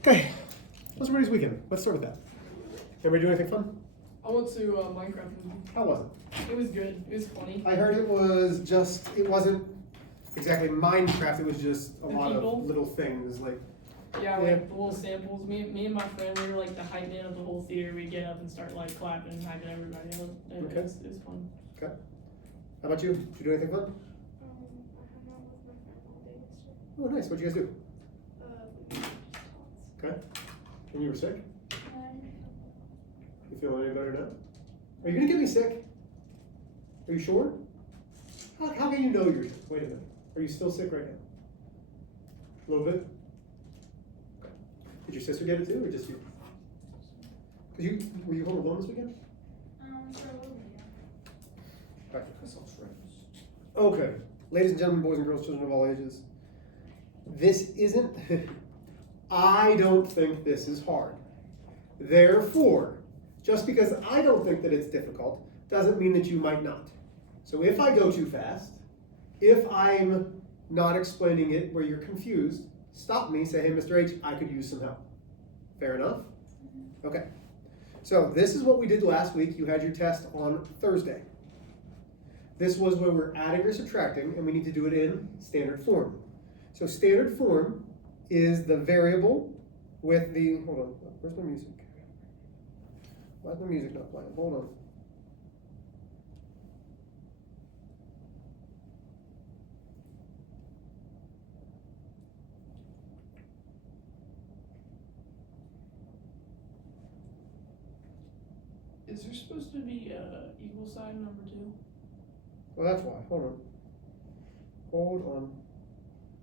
Okay, what's everybody's weekend? Let's start with that. Everybody do anything fun? I went to Minecraft movie. How was it? It was good. It was funny. I heard it wasn't exactly Minecraft, it was just a lot of little things like. Yeah, like the little samples. Me and my friend, we were like the hype man of the whole theater. We'd get up and start like clapping and hyping everybody up. Okay. It was fun. Okay. How about you? Did you do anything fun? I hung out with my friend all day yesterday. Oh, nice. What'd you guys do? We did talks. Okay. And you were sick? And You feeling any better now? Are you gonna get me sick? Are you sure? How can you know you're sick? Wait a minute. Are you still sick right now? A little bit? Okay. Did your sister get it too, or just you? Were you home alone this weekend? for a little bit, yeah. Right. Okay. Ladies and gentlemen, boys and girls, children of all ages. This isn't, I don't think this is hard. Therefore, just because I don't think that it's difficult, doesn't mean that you might not. So if I go too fast, if I'm not explaining it where you're confused, stop me, say, hey, Mr. H, I could use some help. Fair enough? Okay. So this is what we did last week. You had your test on Thursday. This was where we're adding or subtracting, and we need to do it in standard form. So standard form is the variable with the, hold on, where's my music? Why is my music not playing? Hold on. Is there supposed to be equal sign number 2? Well, that's why. Hold on. Hold on.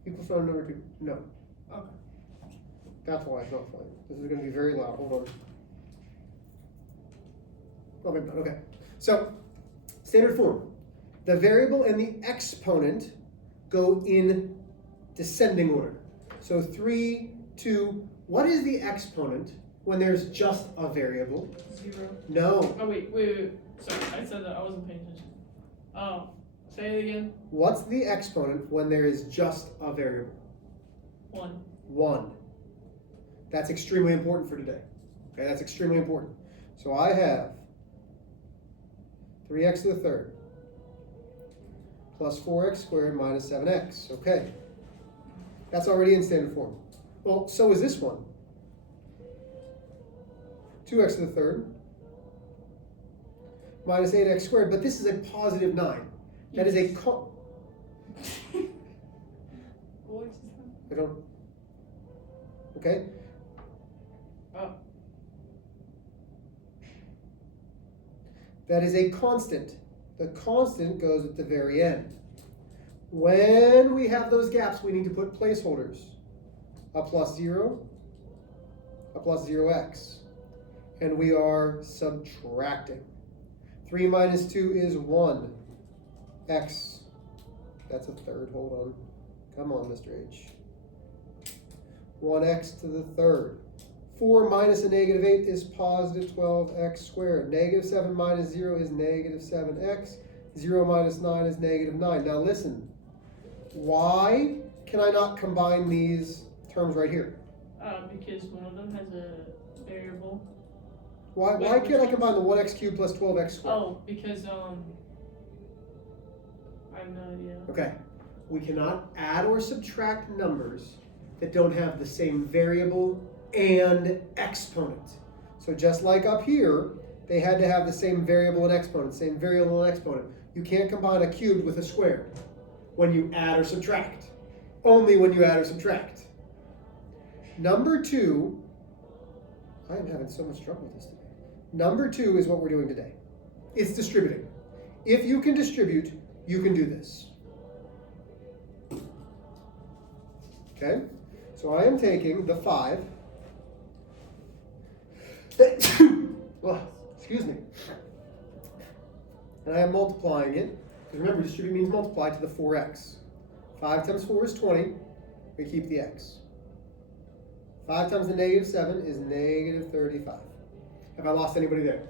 Equal sign number 2. No. Okay. That's why it's not playing. This is going to be very loud. Hold on. Oh, maybe not. Okay. So, standard form. The variable and the exponent go in descending order. So 3, 2. What is the exponent when there's just a variable? 0. No. Oh wait. Sorry, I said that. I wasn't paying attention. Oh, say it again. What's the exponent when there is just a variable? 1. 1. That's extremely important for today. Okay, that's extremely important. So I have 3x to the third plus 4x squared minus 7x. Okay. That's already in standard form. Well, so is this one. 2x to the third minus 8x squared, but this is a positive 9. That is a I don't. Okay. Oh. That is a constant. The constant goes at the very end. When we have those gaps, we need to put placeholders. A plus 0, a plus 0x. And we are subtracting. 3 minus 2 is 1. X. That's a third. Hold on. Come on, Mr. H. 1x to the third. 4 minus a negative 8 is positive 12x squared. Negative 7 minus 0 is negative 7x. 0 minus 9 is negative 9. Now listen. Why can I not combine these terms right here? Because one of them has a variable. Why can't I combine the 1x cubed plus 12x squared? Oh, because I have no idea. Okay. We cannot add or subtract numbers that don't have the same variable and exponent. So just like up here, they had to have the same variable and exponent, same variable and exponent. You can't combine a cubed with a squared when you add or subtract. Only when you add or subtract. Number 2, I am having so much trouble with this today. Number 2 is what we're doing today. It's distributing. If you can distribute, you can do this. Okay? So I am taking the 5. Well, excuse me. And I am multiplying it. Because remember, distribute means multiply to the 4x. 5 times 4 is 20. We keep the x. 5 times the negative 7 is negative 35. Have I lost anybody there?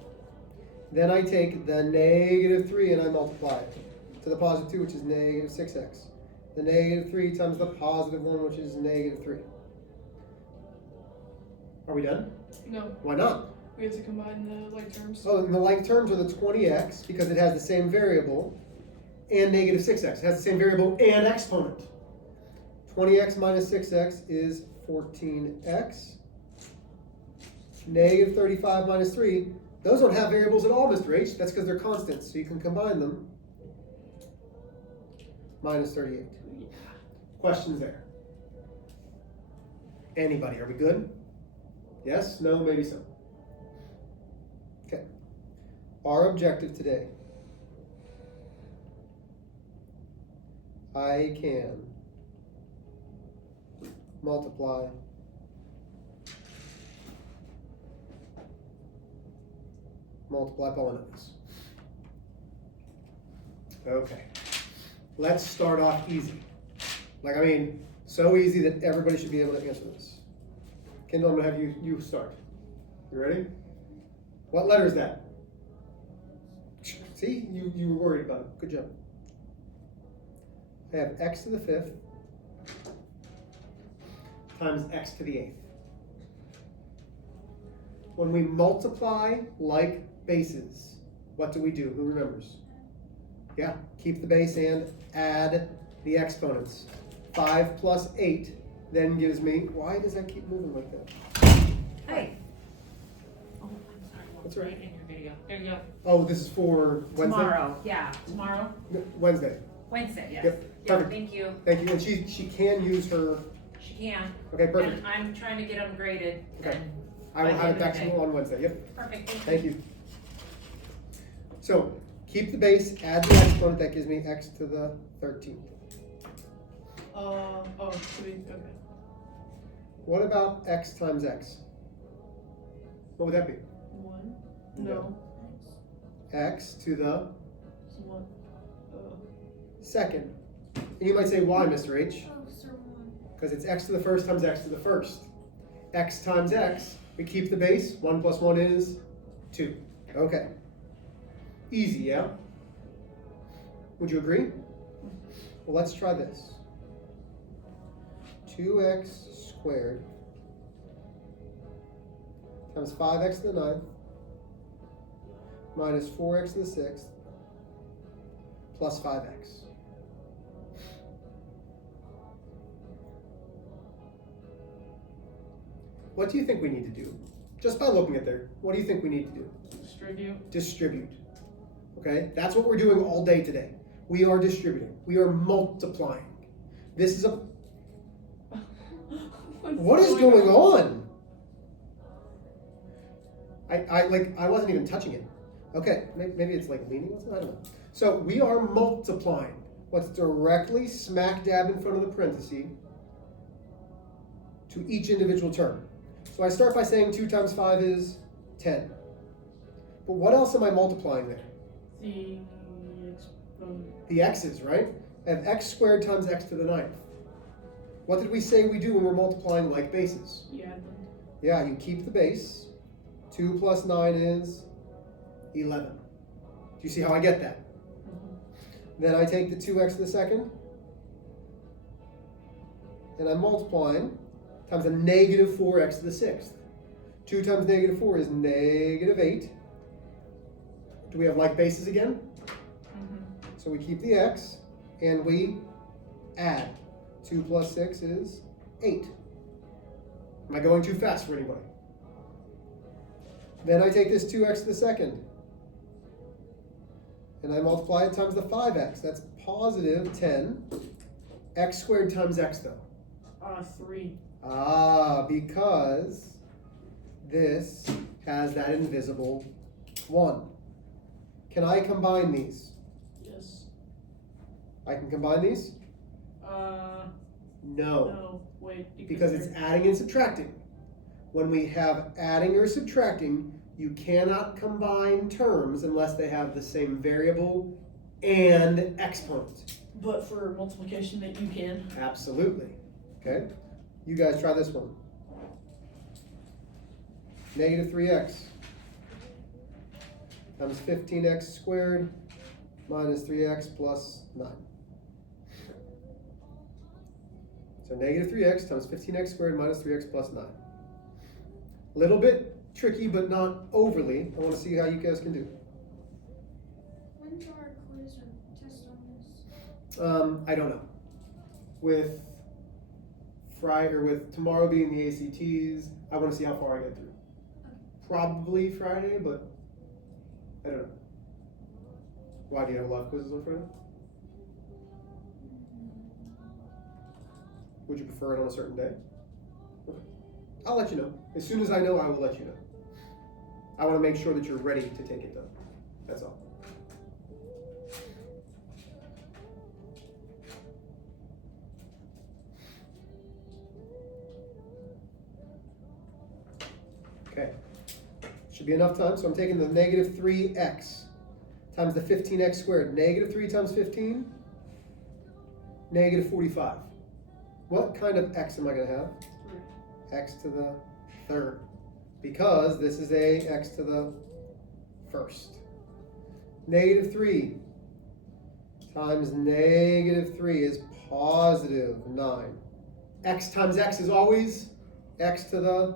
Then I take the negative 3 and I multiply it to the positive 2, which is negative 6x. The negative 3 times the positive 1, which is negative 3. Are we done? No, Why not? we have to combine the like terms. Oh, and the like terms are the 20x because it has the same variable and negative 6x. It has the same variable and exponent. 20x minus 6x is 14x. Negative 35 minus 3. Those don't have variables at all, Mr. H. That's because they're constants, so you can combine them. Minus 38. Questions there? Anybody? Are we good? Yes? No? Maybe so. Okay. Our objective today. I can multiply polynomials. Okay. Let's start off easy. Like, I mean, so easy that everybody should be able to answer this. Kendall, I'm gonna have you start. You ready? What letter is that? See, you were worried about it. Good job. I have x to the 5th times x to the 8th. When we multiply like bases, what do we do? Who remembers? Yeah, keep the base and add the exponents. 5 plus 8 then gives me, why does that keep moving like that? Hey. Oh, I'm sorry. That's right. In your video. There you go. Oh, this is for Wednesday? Tomorrow, yeah, tomorrow, No, Wednesday. Wednesday, yes. Yep, Yeah, perfect. thank you. Thank you. And she can use her, She can. okay, perfect. And I'm trying to get them graded. Okay. and I will by the have end it of back the to you day. on Wednesday. Yep. Perfect, Thank you. So, keep the base, add the exponent, that gives me x to the 13th. Okay. What about x times x? What would that be? 1. No. X to the It's 1. second. And you might say, why, Mr. H? Oh, sir, 1. Because it's x to the first times x to the first. X times x, we keep the base, 1 plus 1 is 2. Okay. Easy, yeah? Would you agree? Well, let's try this. 2x squared times 5x to the 9th minus 4x to the 6th plus 5x. What do you think we need to do? Just by looking at there, what do you think we need to do? Distribute. Distribute. Okay, that's what we're doing all day today. We are distributing. We are multiplying. This is a. What is going on? I wasn't even touching it. Okay, maybe it's like leaning. I don't know. So we are multiplying what's directly smack dab in front of the parenthesis to each individual term. So I start by saying 2 times 5 is 10. But what else am I multiplying there? The exponent. The x's, right? I have x squared times x to the 9th. What did we say we do when we're multiplying like bases? You add them. Yeah, you keep the base. 2 plus 9 is 11. Do you see how I get that? Then I take the 2x to the second, and I'm multiplying times a negative 4x to the 6th. 2 times negative 4 is negative 8. Do we have like bases again? So we keep the x, and we add. 2 plus 6 is 8. Am I going too fast for anybody? Then I take this 2x to the second, and I multiply it times the 5x. That's positive 10. X squared times x though. 3. Because this has that invisible 1. Can I combine these? Yes. I can combine these? No. No. Wait. Because it's adding and subtracting. When we have adding or subtracting, you cannot combine terms unless they have the same variable and exponent. But for multiplication, that you can. Absolutely. Okay? You guys try this one. Negative 3x times 15x squared minus 3x plus 9. So negative 3x times 15x squared minus 3x plus 9. Little bit tricky, but not overly. I want to see how you guys can do. When's our quiz or test on this? I don't know. With Friday or with tomorrow being the ACTs, I want to see how far I get through. Probably Friday, but I don't know. Why do you have a lot of quizzes on Friday? Would you prefer it on a certain day? Okay. I'll let you know. As soon as I know, I will let you know. I want to make sure that you're ready to take it done. That's all. Okay. Should be enough time. So I'm taking the negative 3x times the 15x squared. Negative 3 times 15, negative 45. What kind of x am I going to have? X to the third. Because this is a x to the first. Negative 3 times negative 3 is positive 9. X times x is always x to the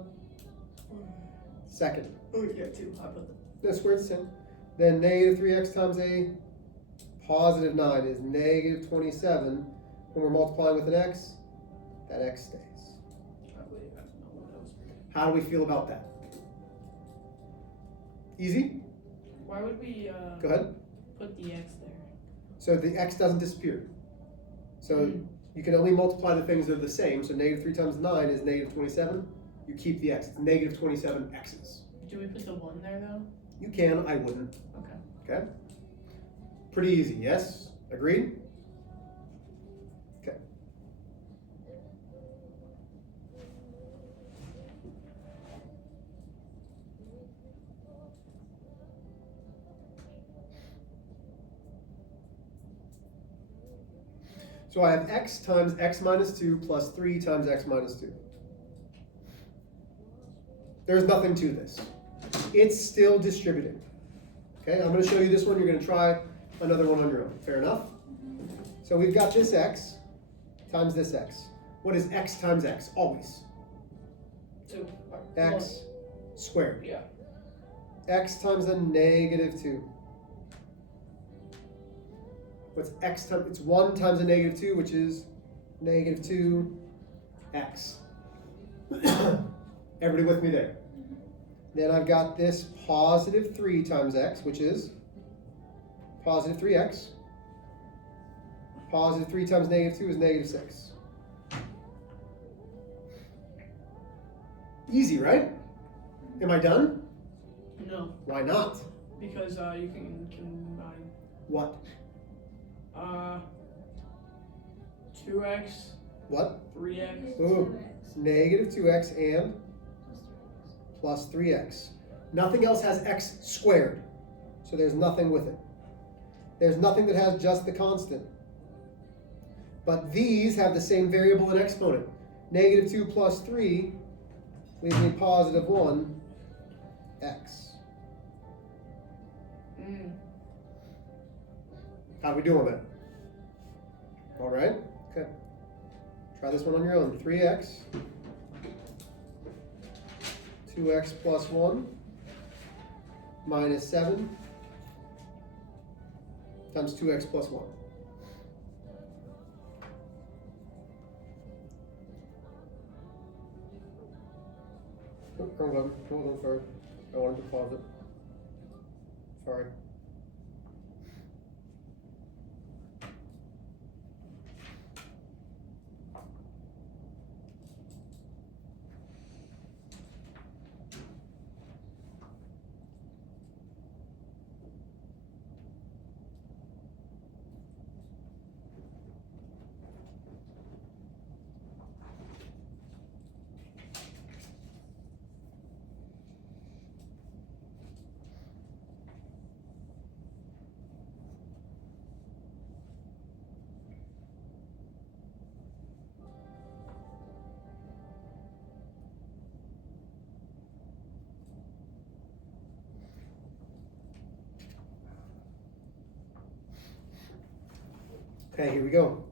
second. Oh, yeah, too high, but The square's the same. Then negative 3x times a positive 9 is negative 27. When we're multiplying with an x, that x stays. How do we feel about that? Easy? why would we Go ahead. put the x there? So the x doesn't disappear. So you can only multiply the things that are the same. So negative 3 times 9 is negative 27. You keep the x. It's negative 27 x's. Do we put the 1 there though? You can, I wouldn't. Okay. Okay? Pretty easy, yes? Agreed? Okay. So I have x times x minus 2 plus 3 times x minus 2. There's nothing to this. It's still distributed. Okay, I'm going to show you this one. You're going to try another one on your own. Fair enough? So we've got this x times this x. What is x times x? Always. 2. X squared. Yeah. X times a negative 2. What's x times? It's 1 times a negative 2, which is negative 2x. Everybody with me there? Then I've got this positive 3 times x, which is positive 3x. Positive 3 times negative 2 is negative 6. Easy, right? Am I done? No, Why not? because you can combine What? 2x, What? 3x. Ooh. Negative 2x and plus 3x. Nothing else has x squared, so there's nothing with it. There's nothing that has just the constant. But these have the same variable and exponent. Negative 2 plus 3 leaves me positive 1, x. How we doing that? All right, okay. Try this one on your own. 3x, 2x plus 1, minus 7, times 2x plus 1. Hold on, sorry. I wanted to pause it. Sorry. Okay, here we go.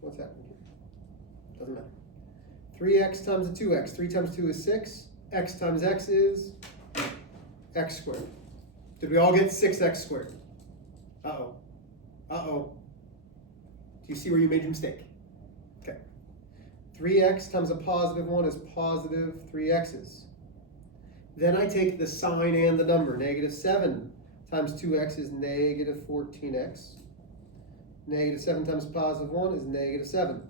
What's happening here? Doesn't matter. 3x times a 2x. 3 times 2 is 6. X times x is x squared. Did we all get 6x squared? Uh-oh. Uh-oh. Do you see where you made your mistake? Okay. 3x times a positive 1 is positive 3x's. Then I take the sign and the number. Negative 7 times 2x is negative 14x. Negative 7 times positive 1 is negative 7.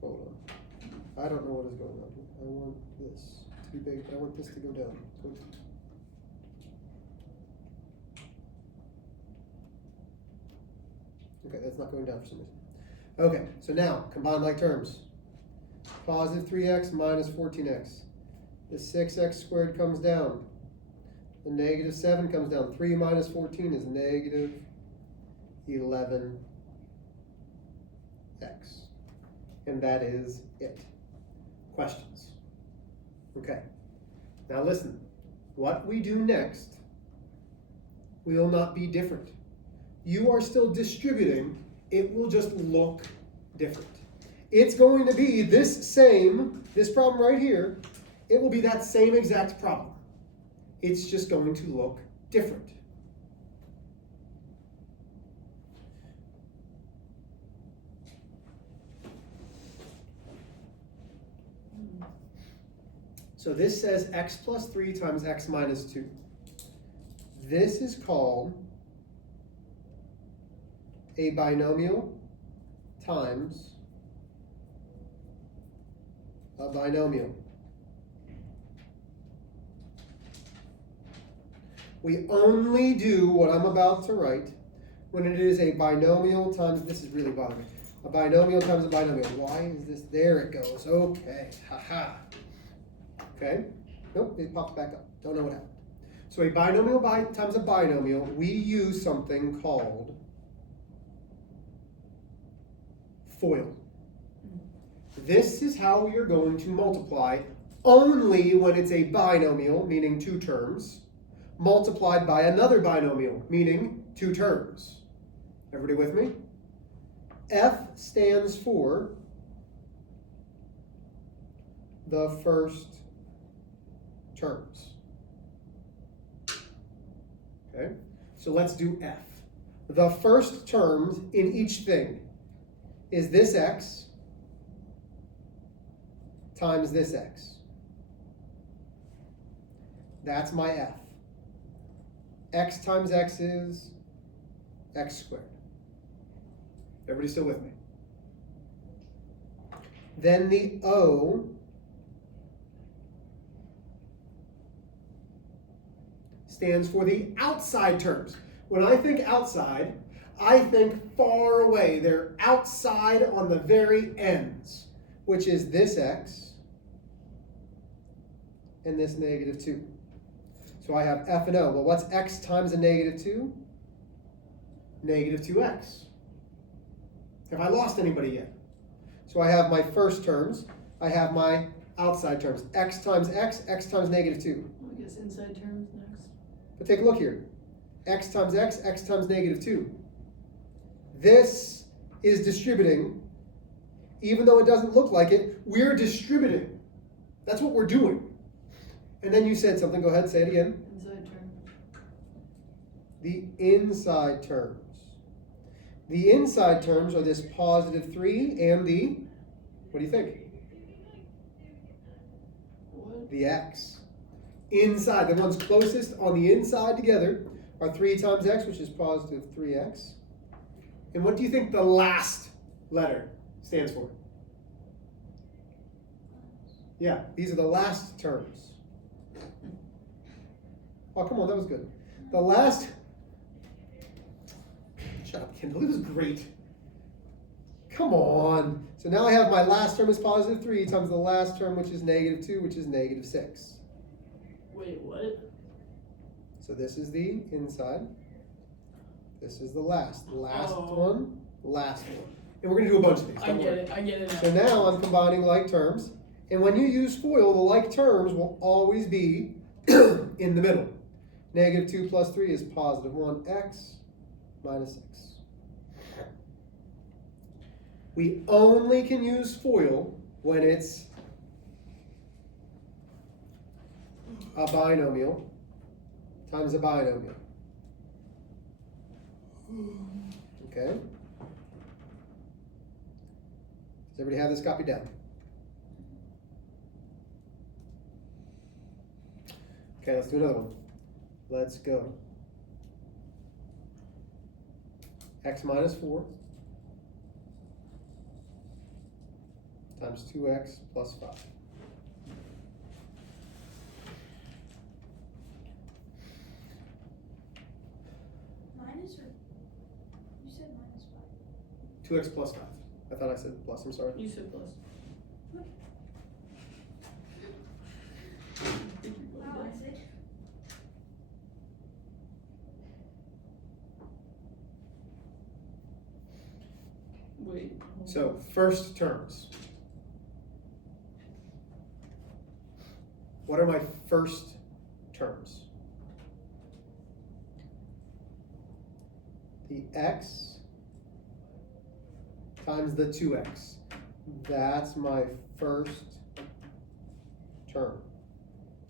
Hold on. I don't know what is going on here. I want this to be big. I want this to go down. Okay, that's not going down for some reason. Okay, so now, combine like terms. Positive 3x minus 14x. The 6x squared comes down. The negative 7 comes down. 3 minus 14 is negative 11x. And that is it. Questions? Okay. Now listen. What we do next will not be different. You are still distributing. It will just look different. It's going to be this problem right here, it will be that same exact problem. It's just going to look different. So this says x plus 3 times x minus 2. This is called a binomial times a binomial. We only do what I'm about to write when it is a binomial times, this is really bothering me, a binomial times a binomial. Why is this? There it goes. Okay, haha. Okay, nope, it popped back up. Don't know what happened. So a binomial times a binomial, we use something called FOIL. This is how you're going to multiply only when it's a binomial, meaning 2 terms, multiplied by another binomial, meaning 2 terms. Everybody with me? F stands for the first terms. Okay, so let's do F. The first terms in each thing is this x times this x. That's my F. X times x is x squared. Everybody still with me? Then the O stands for the outside terms. When I think outside, I think far away. They're outside on the very ends, which is this x and this negative 2. So I have F and O. Well, what's x times a negative 2? Negative 2x. Have I lost anybody yet? So I have my first terms. I have my outside terms. X times x times negative 2. I guess inside terms next. But take a look here. X times x times negative 2. This is distributing. Even though it doesn't look like it, we're distributing. That's what we're doing. And then you said something. Go ahead, say it again. Inside term. The inside terms. The inside terms are this positive 3 and the, what do you think? What? The x. Inside, the ones closest on the inside together are 3 times x, which is positive 3x. And what do you think the last letter stands for? Yeah, these are the last terms. Oh, come on, that was good. The last, shut up, Kendall, this is great. Come on. So now I have my last term is positive 3 times the last term, which is negative 2, which is negative 6. Wait, what? So this is the inside. This is the last. Last Oh. one, last one. And we're going to do a bunch of these. I Don't get worry. it. I get it now. So now I'm combining like terms. And when you use FOIL, the like terms will always be in the middle. Negative 2 plus 3 is positive 1x minus x. We only can use FOIL when it's a binomial times a binomial. Okay? Does everybody have this copied down? Okay, let's do another one. Let's go. X minus 4 times 2x plus 5. Minus or you said minus 5. 2x plus 5. I thought I said plus, I'm sorry. You said plus. Wow, I said. Wait. So, first terms. What are my first terms? The x times the 2x. That's my first term.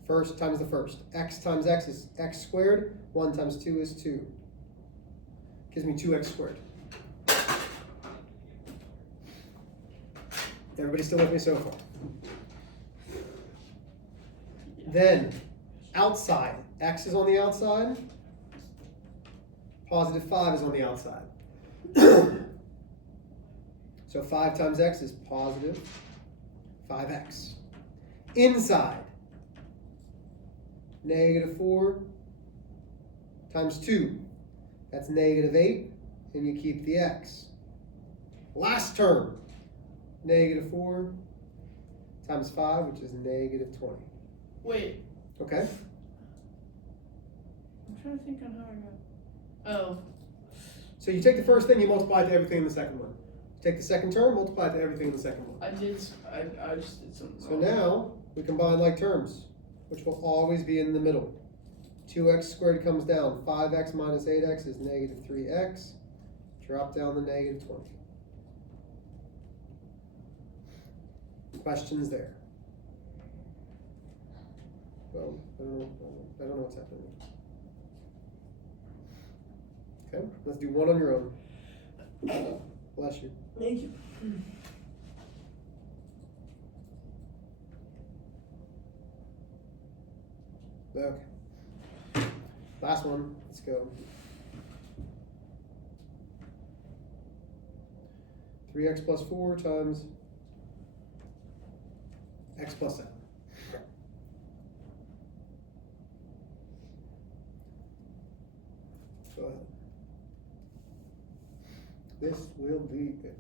First times the first. X times x is x squared. 1 times 2 is 2. Gives me 2x squared. Everybody still with me so far? Then, outside. X is on the outside. Positive 5 is on the outside. So 5 times x is positive 5x. Inside. Negative 4 times 2. That's negative 8, and you keep the x. Last term. Negative 4 times 5, which is negative 20. Wait. Okay? I'm trying to think on how I got. Oh. So you take the first thing, you multiply it to everything in the second one. Take the second term, multiply it to everything in the second one. I just did something So wrong. now, we combine like terms, which will always be in the middle. 2x squared comes down. 5x minus 8x is negative 3x. Drop down the negative 20. Questions there? Well, I don't know what's happening. Okay, let's do one on your own. Bless you. Thank you. Okay. Last one. Let's go. 3x plus 4 times x plus 7. Go ahead. This will be it.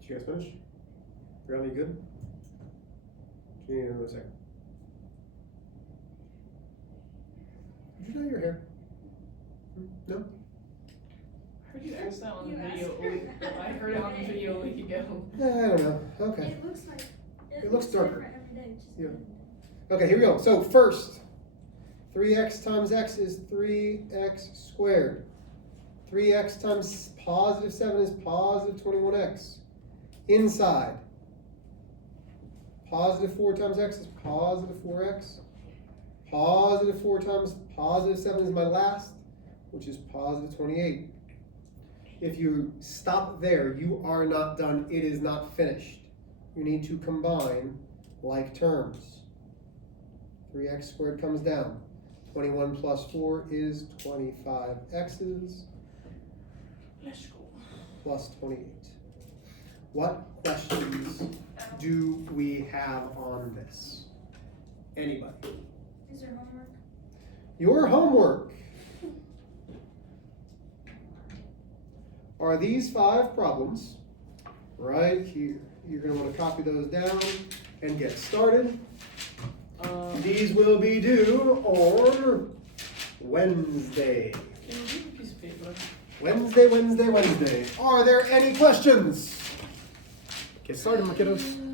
Did you guys finish? Brownie, good? Do you need another second? Did you dye your hair? No? I heard you ask that on the You video. asked her I heard it on the video a week ago. I don't know. Okay. It looks like It looks darker. different every day. Just Yeah. every day. Okay, here we go. So first 3x times x is 3x squared. 3x times positive 7 is positive 21x. Inside, positive 4 times x is positive 4x. Positive 4 times positive 7 is my last, which is positive 28. If you stop there, you are not done. It is not finished. You need to combine like terms. 3x squared comes down. 21 plus 4 is 25x's Let's go. plus 28. What questions do we have on this? Anybody? Is there homework? Your homework are these 5 problems right here. You're going to want to copy those down and get started. These will be due on Wednesday. Can you give a piece of paper? Wednesday. Are there any questions? Get started, my kiddos.